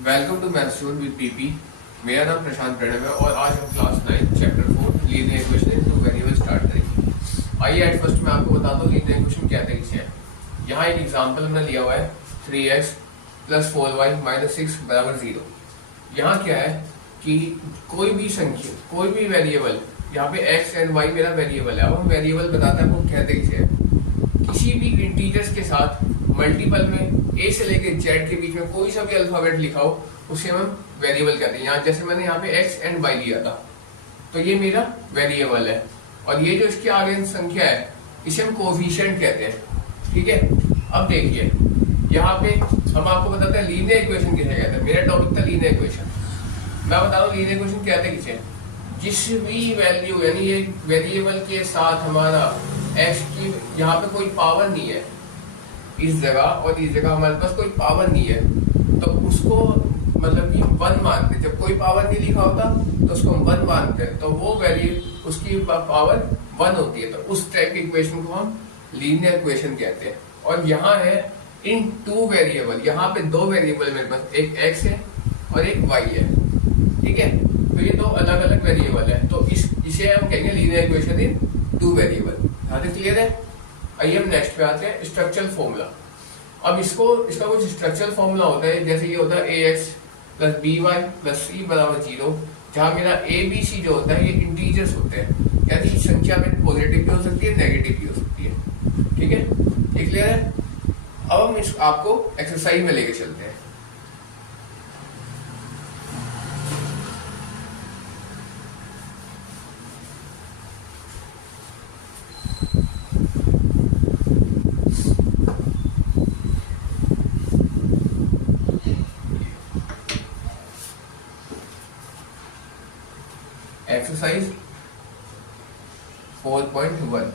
Welcome to maths student with PP. मेरा नाम प्रशांत प्रणव है और आज हम class 9 chapter 4 linear equation in two variable start करेंगे। आइए एट फर्स्ट मैं आपको बताता हूँ लीनियर इक्वेशन क्या तरीके है। यहाँ एक एग्जांपल हमने लिया हुआ है 3x + 4y - 6 = 0। यहाँ क्या है कि कोई भी संख्या, कोई भी वेरिएबल, यहाँ पे x एंड y मेरा वेरिएबल है। अब हम वेरिएबल बताते हैं आपको क्या तरीके है। किसी भी इंटीजर्स के साथ मल्टीपल में a से लेके z के बीच में कोई सा भी अल्फाबेट लिखा हो उसे हम वेरिएबल कहते हैं। यहाँ जैसे मैंने यहाँ पे x एंड y लिया था तो ये मेरा वेरिएबल है, और ये जो इसके आगे संख्या है इसे हम कोफिशिएंट कहते हैं। ठीक है, अब देखिए यहाँ पे हम आपको बताते हैं लीनियर इक्वेशन किसे कहते हैं। मेरा टॉपिक था लीनियर इक्वेशन। मैं बता रहा हूँ लीनियर इक्वेशन कहते हैं किसे। जिस भी वैल्यू यानी ये वेरिएबल के साथ हमारा x की यहाँ पे कोई पावर नहीं है, इस जगह और इस जगह हमारे पास कोई पावर नहीं है, तो उसको मतलब कि 1 मानते हैं। जब कोई पावर नहीं लिखा होता तो उसको हम 1 मानते हैं, तो वो वैल्यू उसकी पावर 1 होती है। तो उस टाइप की इक्वेशन को हम लीनियर इक्वेशन कहते हैं। और यहाँ है इन टू वेरिएबल, यहाँ पे दो वेरिएबल मेरे पास, एक x है और एक y है। ठीक है, तो ये दो अलग अलग वेरिएबल है, तो इसे हम कहेंगे linear equation in two variable. यहाँ तक क्लियर है। आइए हम नेक्स्ट पे आते हैं, स्ट्रक्चरल फॉर्मूला। अब इसका कुछ स्ट्रक्चरल फॉर्मूला होता है, जैसे ये होता है ax + by + c = 0, जहाँ मेरा a b c जो होता है ये इंटीजर्स होते हैं, यानी संख्या में पॉजिटिव भी हो सकती है, नेगेटिव भी हो सकती है। ठीक है, ये क्लियर है। अब हम आपको एक्सरसाइज में लेके चलते हैं। एक्सरसाइज 4.1।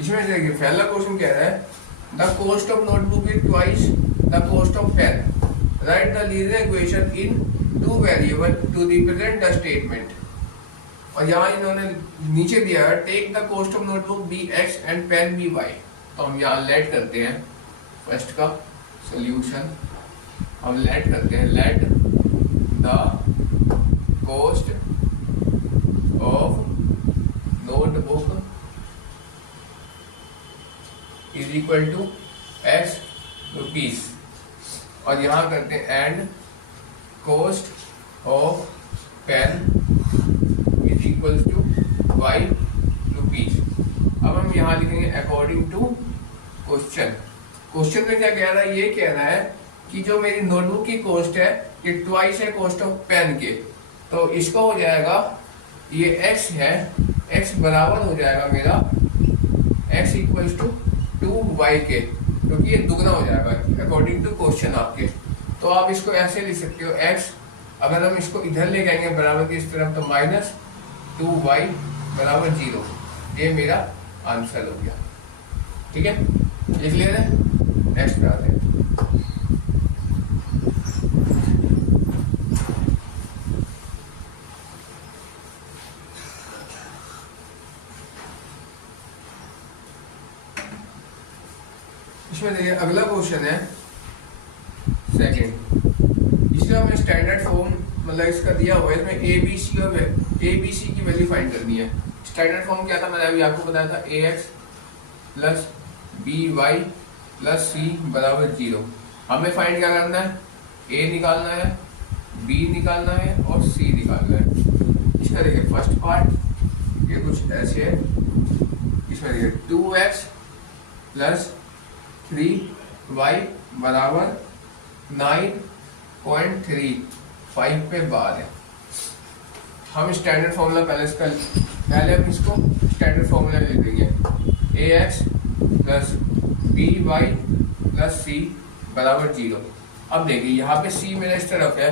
इसमें देखिए पहला क्वेश्चन कह रहा है the cost of notebook is twice the cost of pen. Right the linear equation in two variable to represent the statement. और यहाँ इन्होंने नीचे दिया है take the cost of notebook be x and pen be y. तो हम यहाँ late करते हैं फर्स्ट का सोल्यूशन। हम लेट करते हैं let the cost of notebook is equal to x rupees, और यहाँ करते हैं and cost of pen is equal to y rupees. अब हम यहाँ लिखेंगे अकॉर्डिंग टू क्वेश्चन। क्वेश्चन में क्या कह रहा है, ये कह रहा है कि जो मेरी नोटबुक की कॉस्ट है ये ट्वाइस है कॉस्ट ऑफ पेन के, तो इसको हो जाएगा ये x है, x बराबर हो जाएगा मेरा x इक्वल्स टू 2y के, क्योंकि ये दुगना हो जाएगा अकॉर्डिंग टू क्वेश्चन आपके। तो आप इसको ऐसे लिख सकते हो x, अगर हम इसको इधर ले जाएंगे बराबर की इस तरफ तो -2y = 0। ये मेरा आंसर हो गया। ठीक है, लिख लिया है। नेक्स्ट पे आते हैं। इसमें देखिए अगला क्वेश्चन है सेकंड। इसमें हमें स्टैंडर्ड फॉर्म मतलब इसका दिया हुआ है, इसमें ए बी सी और ए बी सी की वैल्यू फाइंड करनी है। स्टैंडर्ड फॉर्म क्या था, मैंने अभी आपको बताया था ax + by + c = 0। हमें फाइंड क्या करना है, a निकालना है, b निकालना है और c निकालना है। इसका देखिए फर्स्ट पार्ट ये कुछ ऐसे है। इसमें देखिए 2x + 3y = 9.35 पे बार है। हम स्टैंडर्ड फॉर्मूला पहले हम इसको स्टैंडर्ड फॉर्मूला लिख देंगे ax + by + c = 0। अब देखिए यहाँ पे c मेरा इस तरफ है,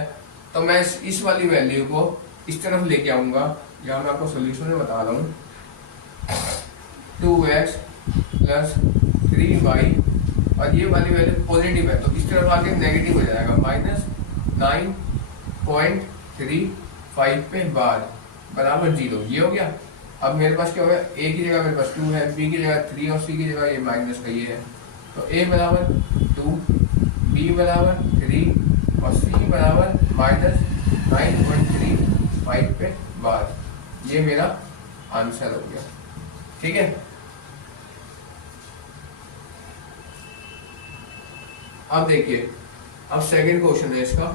तो मैं इस वाली वैल्यू को इस तरफ लेके आऊंगा। यहाँ मैं आपको सोल्यूशन में बता रहा हूँ 2x + 3y, और ये वाली वैल्यू पॉजिटिव है तो इस तरफ आके नेगेटिव हो जाएगा -9.35 पे बार = 0। ये हो गया। अब मेरे पास क्या होगा, a की जगह मेरे पास 2 है, b की जगह 3 और c की जगह ये माइनस का ये है। तो a = 2, b = 3 और c बराबर -9.35 पे बार। ये मेरा आंसर हो गया। ठीक है, अब देखिए, अब सेकंड क्वेश्चन है इसका।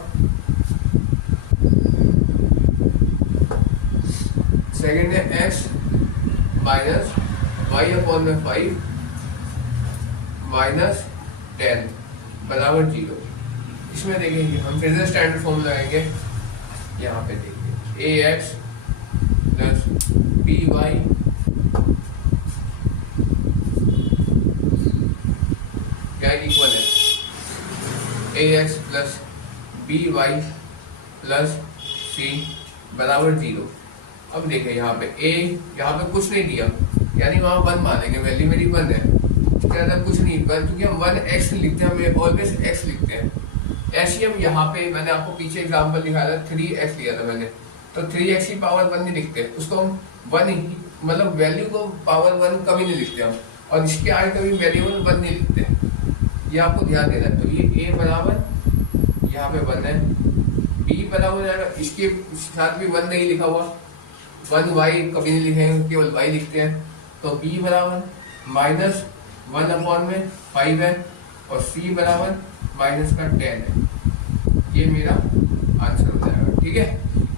सेकंड है x माइनस वाई अपॉन में 5 माइनस 10 बराबर 0। इसमें देखेंगे हम फिर से स्टैंडर्ड फॉर्म लगाएंगे। यहाँ पे देखिए ax प्लस by क्या इक्वल है ax plus by plus c बराबर 0। अब देखें यहाँ पे यहाँ पे कुछ नहीं दिया, यानी वहां 1 मानेंगे, वैल्यू मेरी 1 है, इसके अंदर कुछ नहीं, क्योंकि हम 1x लिखते हैं, हम ऑलवेज x लिखते हैं। ऐसे हम यहाँ पे मैंने आपको पीछे एग्जांपल दिखाया था, 3x लिया था मैंने, तो 3x की पावर 1 नहीं लिखते, उसको हम 1 ही मतलब वैल्यू को पावर 1 कभी नहीं लिखते हम, और इसके आगे कभी वेरिएबल 1 नहीं लिखते, ये आपको ध्यान देना है। तो ये a बराबर यहाँ पे 1 है, b बराबर जाएगा, इसके साथ भी 1 नहीं लिखा हुआ, 1y कभी नहीं लिखेंगे, केवल y लिखते हैं। तो b बराबर -1 अपॉन में 5 है, और c बराबर माइनस का 10 है। ये मेरा आंसर हो जाएगा। ठीक है,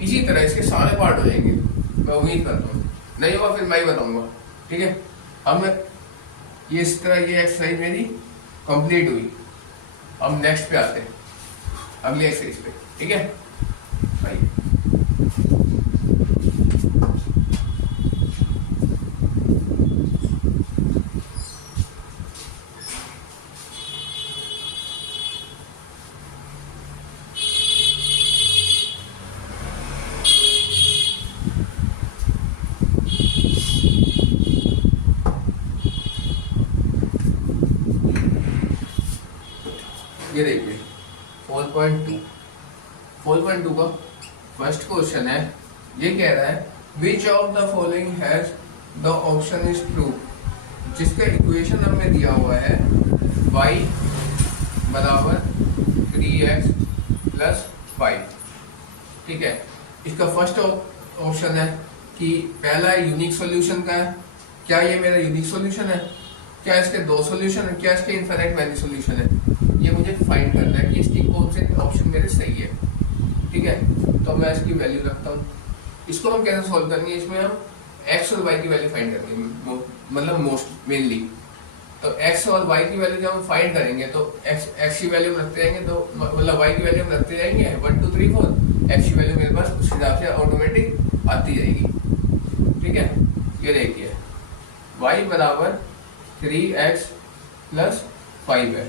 इसी तरह इसके सारे पार्ट हो जाएंगे, मैं उम्मीद करता हूँ। नहीं होगा फिर मैं ही बताऊंगा। ठीक है, अब ये इस तरह ये एक्सरसाइज मेरी कंप्लीट हुई। हम नेक्स्ट पे आते हैं, अगली एक्सरसाइज पे। ठीक है, आइए। ये देखिए 4.2 का फर्स्ट क्वेश्चन है। ये कह रहा है which of the following has the option is true, जिसका इक्वेशन हमें दिया हुआ है y बराबर 3x प्लस 5। ठीक है, इसका फर्स्ट ऑप्शन है कि पहला यूनिक सॉल्यूशन का है, क्या ये मेरा यूनिक सॉल्यूशन है, क्या इसके दो सॉल्यूशन है, क्या इसके इनफाइनाइट मैनी सॉल्यूशन है, ये मुझे फाइंड करना है कि इसकी कौन से ऑप्शन मेरे सही है। ठीक है, तो मैं इसकी वैल्यू रखता हूँ। इसको हम कैसे सॉल्व करेंगे, इसमें हम x और y की वैल्यू फाइंड करेंगे, मतलब मोस्ट मेनली। तो x और y की वैल्यू जब हम फाइंड करेंगे तो x की वैल्यू रखते जाएंगे, तो मतलब y की वैल्यू हम रखते जाएंगे 1 2 3 4, x की वैल्यू मेरे पास उस हिसाब से ऑटोमेटिक आती जाएगी। ठीक है, ये देखिए y बराबर 3x प्लस 5 है।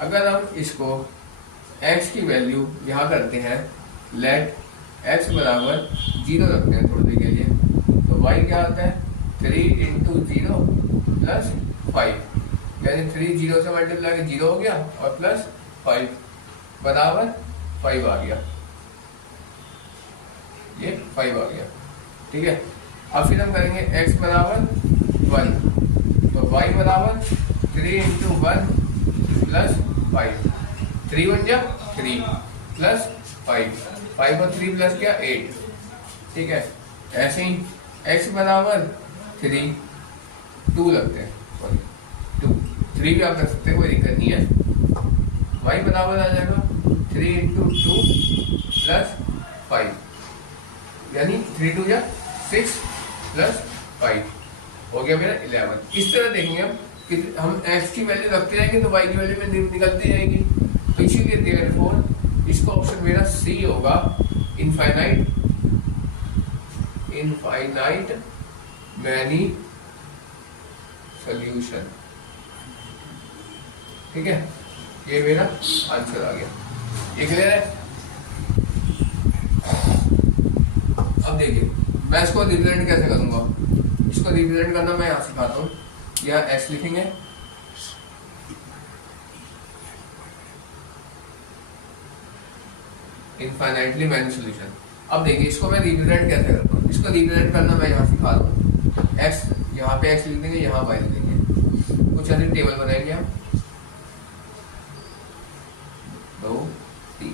अगर हम इसको x की वैल्यू यहाँ करते हैं, लेट x बराबर 0 रखते हैं थोड़ी देर के लिए, तो y क्या आता है 3 इंटू 0 प्लस 5, यानी 3 0 से मल्टीप्लाई 0 हो गया और प्लस 5 बराबर 5 आ गया, ये 5 आ गया। ठीक है, अब फिर हम करेंगे x बराबर 1, तो y बराबर 3 इंटू 1 प्लस 5, 3 1 जा 3 प्लस 5, 5 और 3 प्लस क्या 8। ठीक है, ऐसे ही x बराबर 3 2 लगते हैं, सॉरी 2 3 भी आप रख सकते हैं, कोई दिक्कत नहीं है। y बराबर आ जाएगा 3 इंटू 2 प्लस 5, यानी 3 2 जा 6 प्लस 5 हो गया मेरा 11। इस तरह देखेंगे कि हम x की वैल्यू रखते जाएंगे तो y की वैल्यू में निकलती जाएगी। तो इसीलिए देयरफॉर इसका ऑप्शन मेरा सी होगा, इनफाइनाइट मैनी सॉल्यूशन। ठीक है, ये मेरा आंसर आ गया। ये क्लियर है? अब देखिए मैं इसको रिप्रेजेंट कैसे करूंगा, इसको रिप्रेजेंट करना मैं यहाँ सिखाता हूँ। यहाँ x लिखेंगे, इनफाइनाइटली मैनी सॉल्यूशन। अब देखिए इसको मैं रिप्रेजेंट कैसे करता हूँ, इसको रिप्रेजेंट करना मैं यहाँ सिखा रहा हूँ। x यहाँ पे x लिख देंगे, यहाँ y लिख देंगे, कुछ ऐसे टेबल बनाएंगे हम 2 3।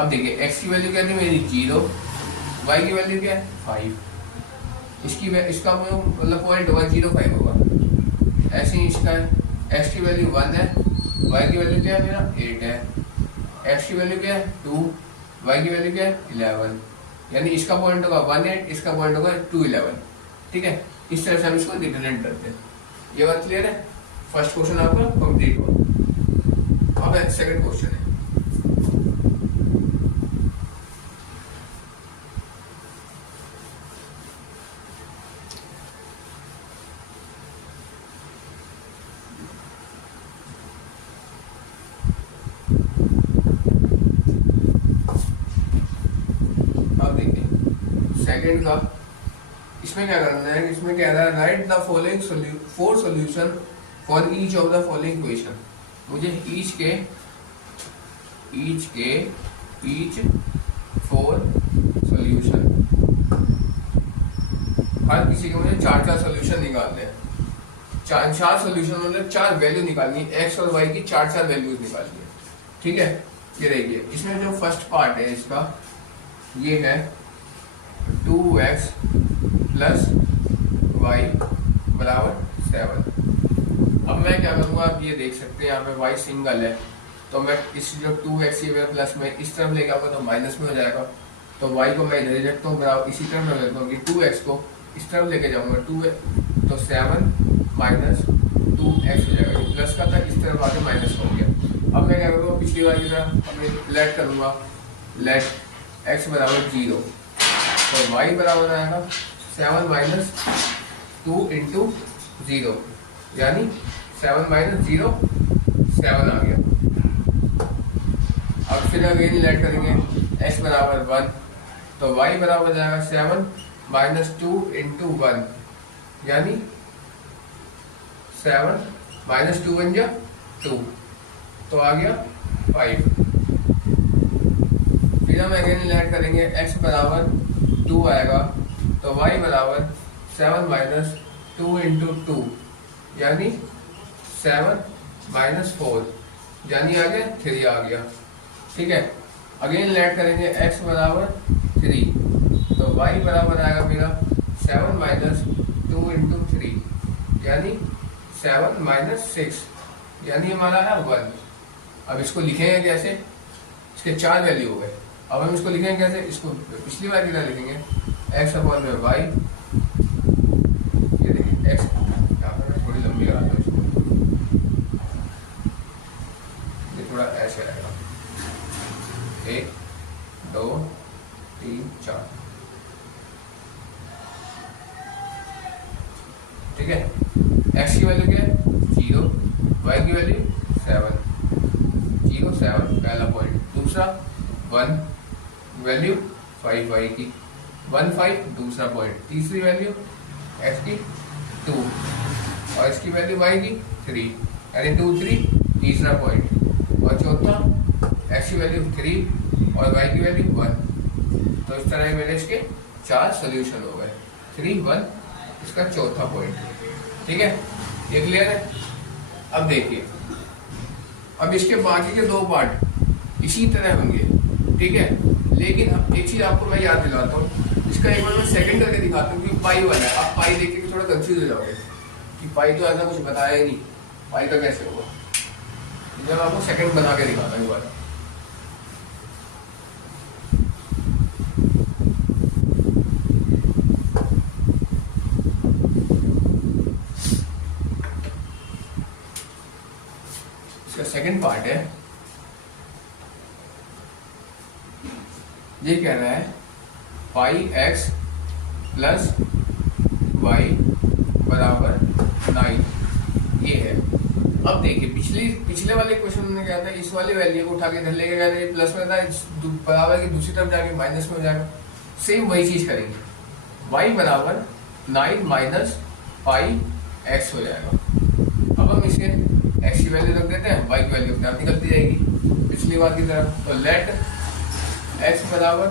अब देखिए एक्स की वैल्यू क्या थी मेरी 0, वाई की वैल्यू क्या है 5, इसका मतलब पॉइंट होगा 0,5 होगा। ऐसे ही इसका एक्स की वैल्यू 1 है, वाई की वैल्यू क्या है मेरा 8 है, एक्स की वैल्यू क्या है 2, वाई की वैल्यू क्या है 11, यानी इसका पॉइंट होगा 18, इसका पॉइंट होगा 211। ठीक है, इस तरह से हम इसको रिप्रेजेंट करते हैं। ये बात क्लियर है? फर्स्ट क्वेश्चन आपका कंप्लीट हुआ। अब सेकंड क्वेश्चन है। अब देखिए सेकंड का, इसमें क्या करना है, इसमें कह रहा है right the following 4 solution for each of the following equation. मुझे ईच 4 सॉल्यूशन, हर किसी के मुझे 4 सॉल्यूशन निकालने हैं। 4 सॉल्यूशन मतलब 4 वैल्यू निकालनी है, एक्स और वाई की 4 वैल्यूज निकालनी है। ठीक है, ये देखिए इसमें जो फर्स्ट पार्ट है इसका ये है 2x प्लस वाई बराबर 7। अब मैं क्या करूँगा, आप ये देख सकते हैं यहाँ पे y सिंगल है, तो मैं इस जो 2x ये प्लस में इस तरफ लेके आऊँगा तो माइनस में हो जाएगा, तो y को मैं इधर रखता हूँ बराबर, इसी तरफ मैं रखता हूँ कि 2x को इस तरफ लेके जाऊँगा 2 तो 7 माइनस 2x हो जाएगा, प्लस का था इस तरफ आके माइनस हो गया। अब मैं क्या करूँगा, पिछली बार की तरह अपने लेट करूँगा, लेट x बराबर 0, तो y बराबर आएगा 7 माइनस 2 इंटू 0, यानी 7 माइनस 0 7 आ गया। अब फिर अगेन लेट करेंगे x बराबर 1, तो y बराबर जाएगा 7 माइनस 2 इंटू 1, यानी 7 माइनस 2 बन गया 2, तो आ गया 5। फिर हम अगेन लेट करेंगे x बराबर 2 आएगा, तो y बराबर 7 माइनस 2 इंटू 2, यानी 7 माइनस 4, यानी आ गया 3 आ गया। ठीक है, अगेन लेट करेंगे x बराबर 3, तो y बराबर आएगा मेरा 7 माइनस 2 इंटू 3, यानी 7 माइनस 6, यानी हमारा है 1। अब इसको लिखेंगे कैसे, इसके 4 वैल्यू हो गए। अब हम इसको लिखेंगे कैसे, इसको पिछली बार की तरह लिखेंगे x अपॉन में y, ये देखिए x, यहाँ पर मैं थोड़ी लंबी कराता हूँ इसको, ये थोड़ा ऐसे रहेगा, 1 2 3 4। ठीक है, x की वैल्यू क्या है 0, y की वैल्यू 7, 0 7 पहला पॉइंट, दूसरा 1 वैल्यू 5 y की 1 5 दूसरा पॉइंट, तीसरी वैल्यू x की 2 और इसकी वैल्यू y की 3, यानी 2 3 तीसरा पॉइंट, और चौथा x की वैल्यू 3 और y की वैल्यू 1। तो इस तरह मेरे इसके 4 सोल्यूशन हो गए, 3 1 इसका चौथा पॉइंट। ठीक है, ये क्लियर है? अब देखिए, अब इसके बाकी के 2 पार्ट इसी तरह होंगे। ठीक है, लेकिन एक चीज आपको मैं याद दिलाता हूँ, इसका एक बार मैं सेकंड करके दिखाता हूँ कि पाई वाला है। आप पाई देख के थोड़ा कंफ्यूज हो जाओगे कि पाई तो ऐसा कुछ बताया ही नहीं, पाई का कैसे होगा, जब आपको सेकंड बना के दिखाता हूँ बात। इसका सेकंड पार्ट है, ये कह रहा है पाई x प्लस वाई बराबर 9, ये है। अब देखिए पिछले वाले क्वेश्चन में क्या था, इस वाले वैल्यू को उठा के इधर लेके गए थे, प्लस में था बराबर की दूसरी तरफ जाके माइनस में हो जाएगा। सेम वही चीज करेंगे, y बराबर 9 माइनस पाई x हो जाएगा। अब हम इसे x की वैल्यू रख देते हैं, y की वैल्यू अपने आप निकलती जाएगी पिछली बार की तरह। तो लेट x बराबर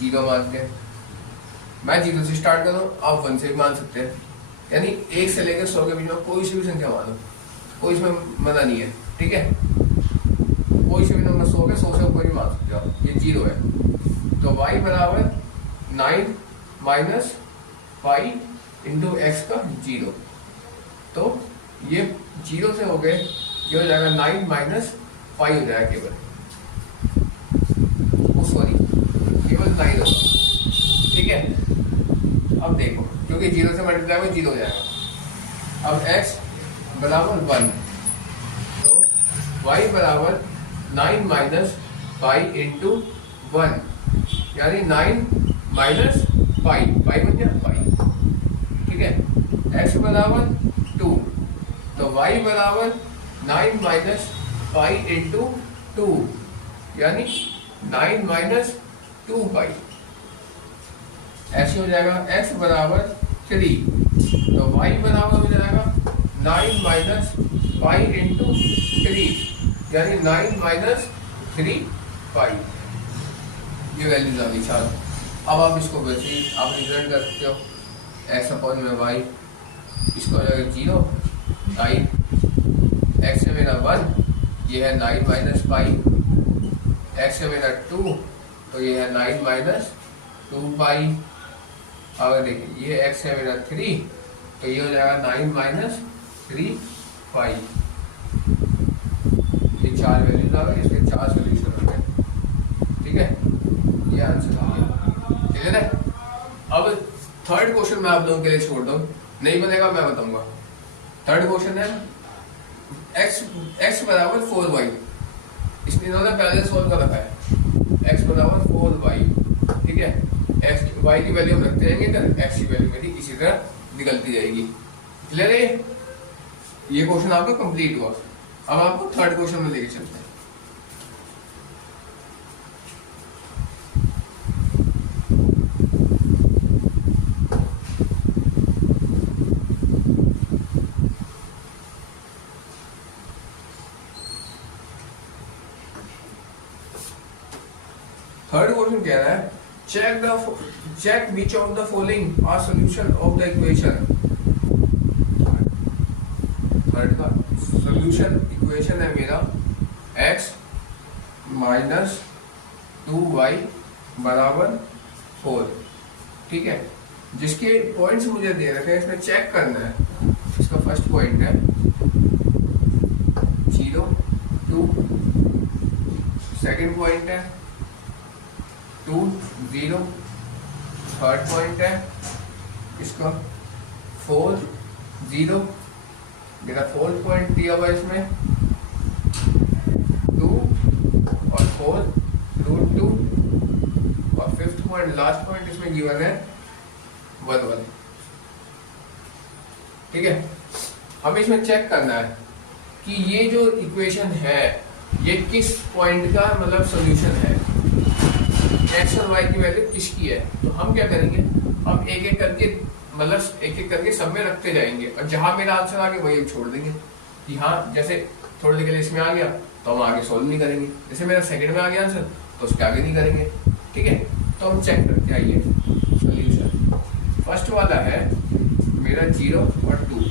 0 मानते हैं, मैं 0 से स्टार्ट करूँ, आप 1 से भी मान सकते हैं, यानी 1 से लेकर 100 के बीच में कोई सी भी संख्या मानो, कोई इसमें मना नहीं है। ठीक है, कोई से भी नंबर 100 के 100 से ऊपर ही मान सकते हो, ये 0 है। तो y बराबर 9 माइनस पाई इंटू एक्स का 0, तो ये 0 से हो गए, ये हो जाएगा 9 माइनस पाई हो जाएगा केवल, सॉरी केवल 9 होगा, ठीक है। अब देखो क्योंकि 0 से मल्टीप्लाई में 0 हो जाएगा। अब x बराबर 1, तो y बराबर 9 माइनस पाई इंटू 1, यानी 9 माइनस पाई, पाई बन गया पाई, ठीक है। x बराबर 2, तो y बराबर 9 माइनस पाई इंटू 2, यानी 9 माइनस 2 पाई, ऐसे हो जाएगा। x बराबर 3, तो y बराबर हो जाएगा 9 माइनस पाई इंटू 3, यानी 9 माइनस 3 पाई, ये वैल्यूज आ गई चार। अब आप इसको वैसे आप रिप्रेजेंट कर सकते हो, x अपॉन में y, इसको हो जाएगा 0, 9, x है मेरा 1, ये है 9 माइनस पाई, x है मेरा 2, तो ये है 9 माइनस 2 पाई। अगर देखिए ये x है मेरा 3, तो ये हो जाएगा 9 माइनस 3 पाई। ये चार वैल्यूज आ गए, इसके 4 सोल्यूशन हो गए, ठीक है। ये आंसर आ गया, क्लियर है। अब थर्ड क्वेश्चन मैं आप लोगों के लिए छोड़ दूं, नहीं बनेगा मैं बताऊंगा। थर्ड क्वेश्चन है x बराबर 4y, इसने इन्होंने पहले सोल्व कर रखा है, x बराबर 4y, ठीक है। x y की वैल्यू हम रखते जाएंगे, तो x की वैल्यू मेरी इसी तरह निकलती जाएगी, क्लियर है। ये क्वेश्चन आपका कंप्लीट हुआ। अब आपको थर्ड क्वेश्चन में लेके चलते हैं। थर्ड क्वेश्चन कह रहा है check which of the following are solution of the equation। Third का सॉल्यूशन इक्वेशन है मेरा x माइनस 2y बराबर 4, ठीक है। जिसके पॉइंट्स मुझे दे रखे हैं, इसमें चेक करना है। इसका फर्स्ट पॉइंट है 0, 2, सेकंड पॉइंट है 2, 0, थर्ड पॉइंट है इसका 4, 0, मेरा फोर्थ पॉइंट दिया हुआ है इसमें 2 और 4 √2, और फिफ्थ पॉइंट लास्ट पॉइंट इसमें गिवन है 1, 1, ठीक है। हमें इसमें चेक करना है कि ये जो इक्वेशन है ये किस पॉइंट का मतलब सॉल्यूशन है, x और y की वैल्यू किसकी है। तो हम क्या करेंगे, हम एक एक करके मतलब एक एक करके सब में रखते जाएंगे, और जहां मेरा आंसर आ गया वही छोड़ देंगे कि हाँ, जैसे थोड़ी देर के लिए इसमें आ गया तो हम आगे सोल्व नहीं करेंगे, जैसे मेरा सेकंड में आ गया आंसर तो उसके आगे नहीं करेंगे, ठीक है। तो हम चेक करते आइए सॉल्यूशन। फर्स्ट वाला है मेरा 0 और 2,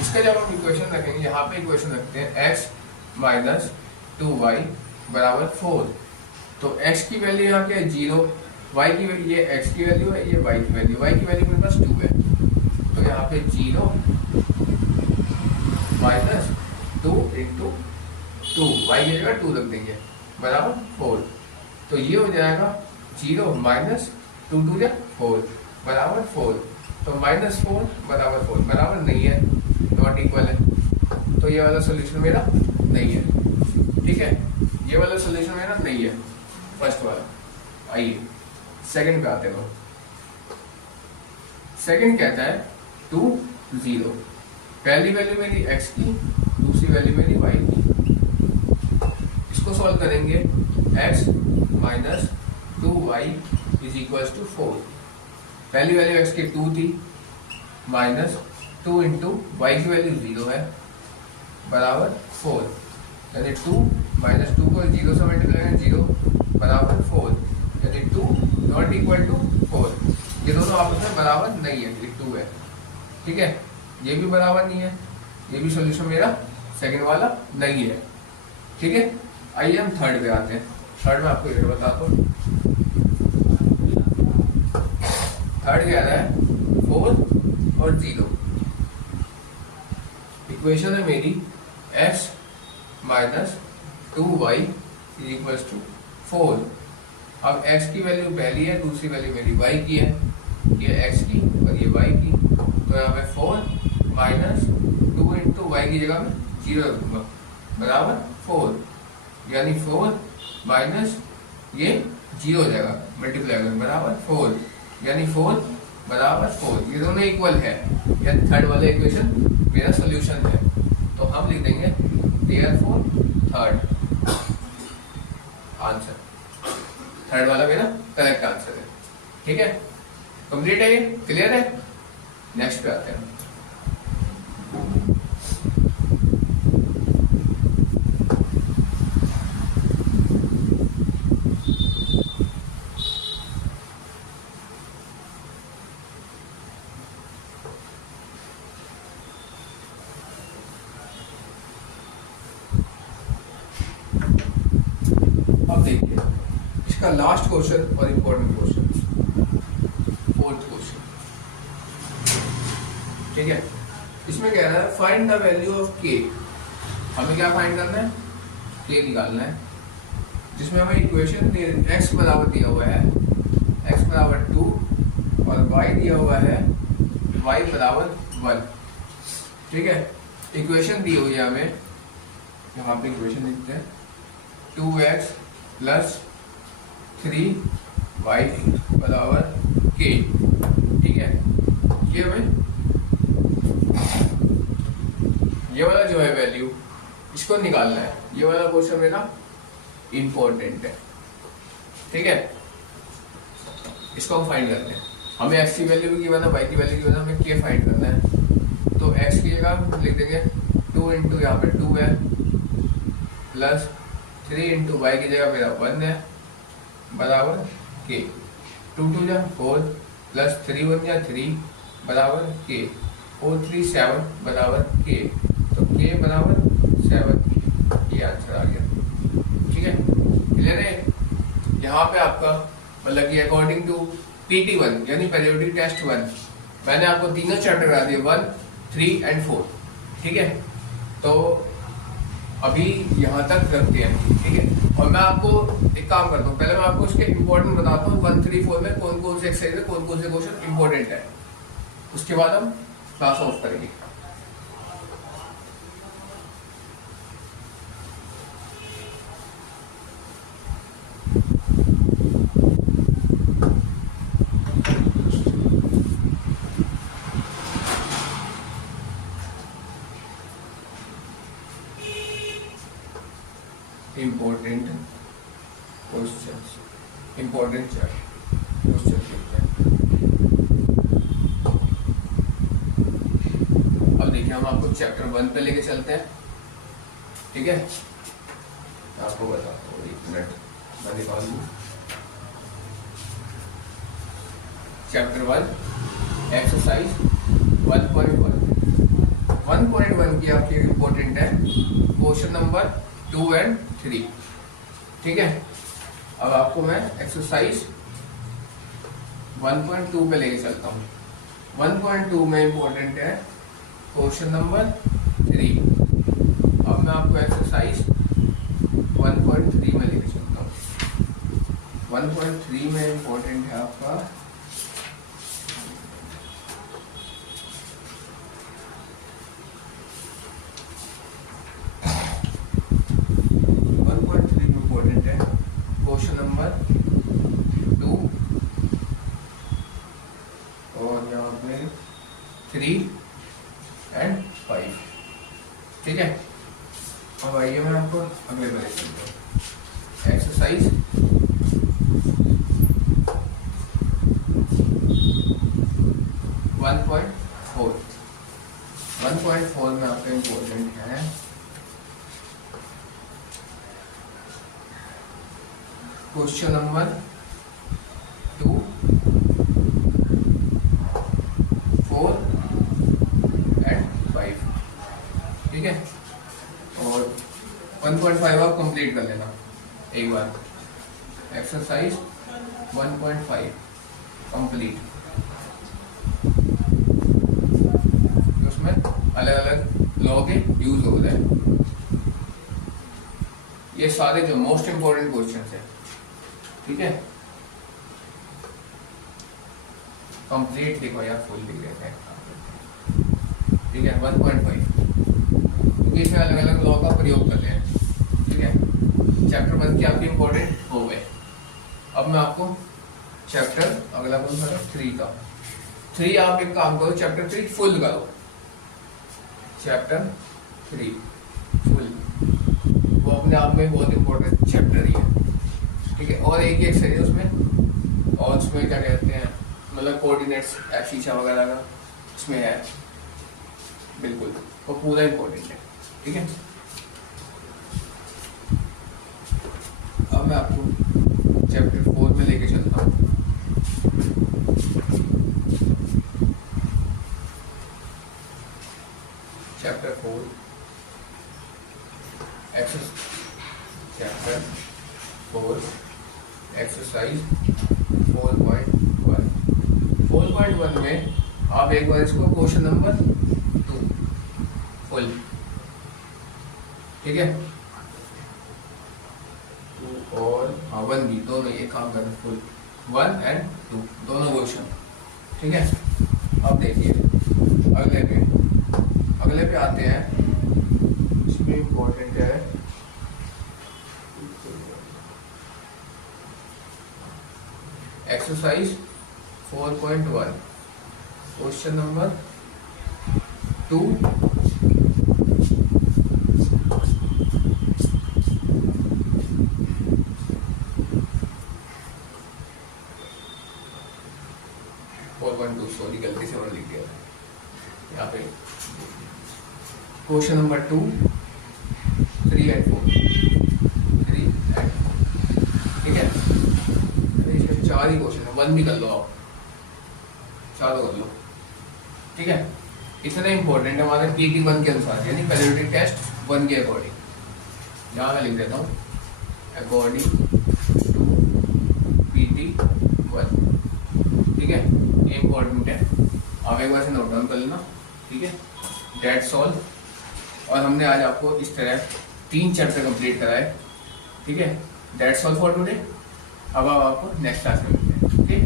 इसका जब हम इक्वेशन रखेंगे, यहाँ पे इक्वेशन रखते हैं x माइनस 2y बराबर 4, तो x की वैल्यू यहाँ क्या है 0, y की वैल्यू, ये x की वैल्यू है, ये y की वैल्यू, y की वैल्यू मेरे पास 2 है, तो यहाँ पे 0 माइनस 2 इंटू 2, y की जगह 2 रख देंगे बराबर 4, तो ये हो जाएगा 0 माइनस 2 2 या 4 बराबर 4, तो माइनस 4 बराबर 4 बराबर नहीं है, नॉट इक्वल है, तो ये वाला सोल्यूशन मेरा नहीं है, ठीक है। ये वाला सोल्यूशन मेरा नहीं है फर्स्ट वाला। आइए सेकंड पे आते हैं। सेकंड कहता है 2, 0, पहली वैल्यू मेरी x की, दूसरी वैल्यू मेरी y की। इसको सॉल्व करेंगे, x minus 2y is equals to 4, पहली वैल्यू x की 2 थी, माइनस 2 इंटू y की वैल्यू 0 है बराबर 4, यानी 2 माइनस 2 को 0 से मल्टीप्लाई करें 0 बराबर 4, यानी 2 नॉट इक्वल टू 4, ये दोनों आपस में बराबर नहीं है, ये 2 है, ठीक है। ये भी बराबर नहीं है, ये भी सॉल्यूशन मेरा सेकंड वाला नहीं है, ठीक है, आइए हम थर्ड पे आते हैं। थर्ड में आपको ये बताता हूँ। थर्ड क्या है, 4 और 0। इक्वेशन है मेरी x minus 2y equals to 4। अब x की वैल्यू पहली है, दूसरी वैल्यू मेरी y की है, ये x की और ये y की। तो यहाँ पे 4 माइनस 2 इंटू वाई की जगह में 0 रखूंगा बराबर 4, यानी 4 माइनस ये 0 हो जाएगा मल्टीप्लाई कर बराबर 4, यानी 4 बराबर 4। ये दोनों इक्वल है, यानी थर्ड वाला इक्वेशन मेरा सोल्यूशन है। तो हम लिख देंगे देयरफॉर थर्ड आंसर। थर्ड वाला मेरा करेक्ट आंसर है। ठीक है, कंप्लीट है, ये क्लियर है। नेक्स्ट पे आते हैं। अब देखिए इसका लास्ट क्वेश्चन और इम्पोर्टेंट क्वेश्चन, फोर्थ क्वेश्चन। ठीक है, इसमें कह रहा है find the value of k। हमें क्या फाइंड करना है, k निकालना है। जिसमें हमें इक्वेशन x बराबर दिया हुआ है x बराबर 2 और y दिया हुआ है y बराबर 1। ठीक है, इक्वेशन दी हुई है हमें, यहाँ पे इक्वेशन लिखते हैं 2x प्लस 3y बराबर k। ठीक है, ये हमें ये वाला जो है वैल्यू इसको निकालना है। ये वाला क्वेश्चन मेरा इंपॉर्टेंट है। ठीक है, इसको हम फाइंड करते हैं। हमें x की वैल्यू भी गिवन है, y की वैल्यू गिवन है, हमें k फाइंड करना है। तो x की जगह लिख देंगे 2 इंटू यहाँ पे 2 है प्लस 3 इंटू वाई की जगह मेरा 1 है बराबर k। 2 2 जा 4 प्लस 3 1 जा 3 बराबर k। 4 3 7 बराबर k। तो k बराबर 7, ये आंसर आ गया। ठीक है, क्लियर है। यहाँ पे आपका मतलब कि अकॉर्डिंग टू PT1 यानी पीरियोडिक टेस्ट 1 मैंने आपको तीनों चैप्टर करा दिए 1, 3 एंड 4। ठीक है, तो अभी यहाँ तक रखते हैं। ठीक है, और मैं आपको एक काम करता हूँ, पहले मैं आपको इसके इंपॉर्टेंट बताता हूँ 1, 3, 4 में कौन कौन से एक्सरसाइज है, कौन कौन से क्वेश्चन इंपॉर्टेंट है। उसके बाद हम क्लास ऑफ करेंगे। इंपॉर्टेंट क्वेश्चंस, इंपॉर्टेंट क्वेश्चन लिखते हैं। अब देखिए हम आपको चैप्टर 1 पे लेके चलते हैं। ठीक है, आपको बताता हूँ, 1 मिनट मैं निकाल लूँ। चैप्टर 1 एक्सरसाइज 1.1 की आपकी इंपॉर्टेंट है क्वेश्चन नंबर 2 एंड 3। ठीक है, अब आपको मैं एक्सरसाइज 1.2 पे लेके चलता हूँ। 1.2 में इंपॉर्टेंट है क्वेश्चन नंबर 3। अब मैं आपको एक्सरसाइज 1.3 में लेके चलता हूँ। 1.3 में इंपॉर्टेंट है आपका क्वेश्चन नंबर 2 और यहाँ पे 3 एंड 5। ठीक है, अब आइए मैं आपको अगले वाले चलते हैं। एक्सरसाइज 1.4 में आपका इंपॉर्टेंट है क्वेश्चन नंबर 2, 4 एंड 5। ठीक है, और 1.5 आप कंप्लीट कर लेना एक बार। Exercise 1.5 complete. उसमें अलग अलग लॉ के यूज हो रहे हैं। ये सारे जो मोस्ट इंपॉर्टेंट क्वेश्चन है, ठीक है। कंप्लीट देखो यार, फुल लिख देते हैं, ठीक है। 1.5 क्योंकि इसमें अलग अलग लॉ का प्रयोग करते हैं, ठीक है। चैप्टर 1 के आपके इंपॉर्टेंट हो गए। अब मैं आपको चैप्टर अगला कौन सा 3 का 3 आप एक काम करो, चैप्टर 3 फुल करो। चैप्टर 3 फुल वो अपने आप में बहुत इंपॉर्टेंट चैप्टर ही है, ठीक है। और एक ही एक्सरसाइज उसमें, और उसमें क्या कहते हैं, मतलब कोऑर्डिनेट्स शीशा वगैरह का उसमें है, बिल्कुल वो पूरा इंपॉर्टेंट है, ठीक है। अब मैं आपको चैप्टर 4 में लेके चलता हूँ। चैप्टर 4 एक्सरसाइज 4.1 में आप एक बार इसको क्वेश्चन नंबर 2 फुल, ठीक है। 2 और 1 भी दोनों एक काम करें, फुल 1 एंड 2 दोनों क्वेश्चन, ठीक है। अब देखिए अगले पे आते हैं। इसमें इंपॉर्टेंट है एक्सरसाइज 4.1 क्वेश्चन नंबर 2। सॉरी गलती से और लिख दिया यहाँ पे। क्वेश्चन नंबर 2, 3 and 4, ठीक है। इसमें 4 ही क्वेश्चन है, 1 भी कर लो आप, चारों कर लो, ठीक है। इतने इंपॉर्टेंट है हमारे पीटी 1 के अनुसार, यानी पेरियोडिक टेस्ट 1 के अकॉर्डिंग। यहाँ मैं लिख देता हूँ अकॉर्डिंग टू पीटी 1, ठीक है। ये इंपॉर्टेंट है, आप एक बार से नोट डाउन कर लेना, ठीक है। That's all. और हमने आज आपको इस तरह 3 चैप्टर कंप्लीट कराए, ठीक है। That's all for today. अब आपको नेक्स्ट क्लास में मिलते हैं, ठीक है।